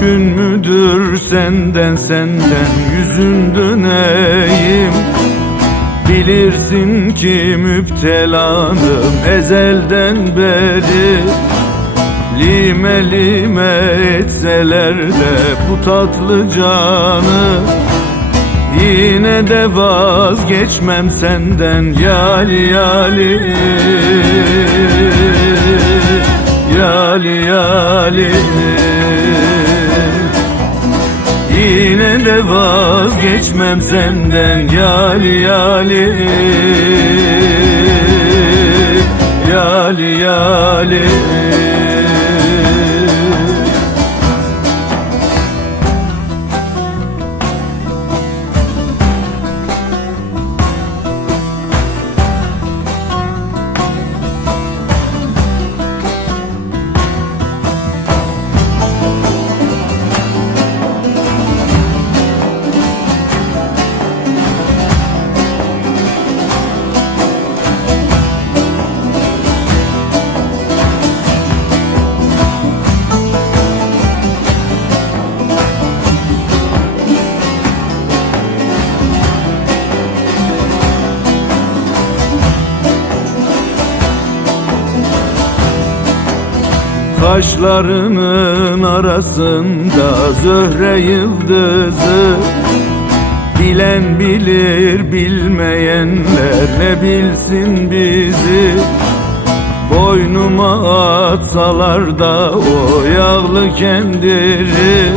Mümkün müdür senden yüzün döneyim? Bilirsin ki müptelanım ezelden beri. Lime lime etseler de bu tatlı canı, yine de vazgeçmem senden yali yali. Yali yali. Yine de vazgeçmem senden yali yali. Yali yali. Kaşlarının arasında zöhre yıldızı, bilen bilir bilmeyenler ne bilsin bizi. Boynuma atsalar da o yağlı kendiri,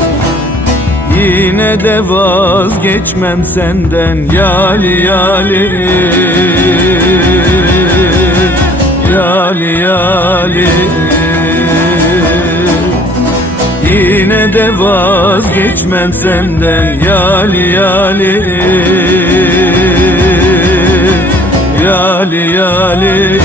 yine de vazgeçmem senden yali yali. Yali yali. Yine de vazgeçmem senden yali yali. Yali yali.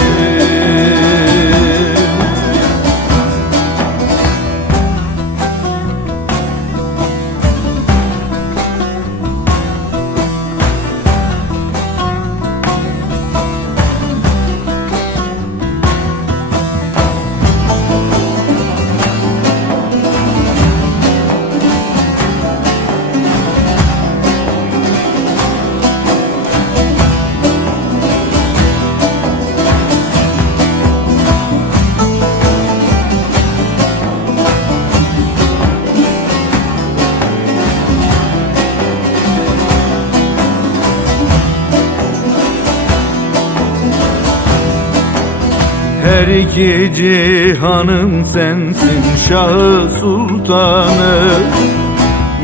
Her iki cihanın sensin Şahı Sultanı.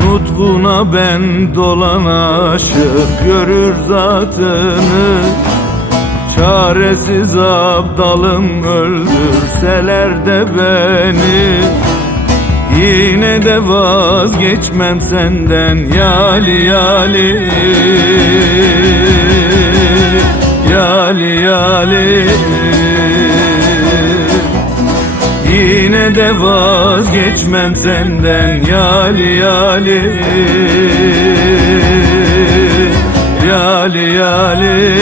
Nutkuna ben dolan aşık görür zatını. Çaresiz abdalım öldürseler de beni, yine de vazgeçmem senden yali yali. Yali yali. Yine de vazgeçmem senden yali yali. Yali yali.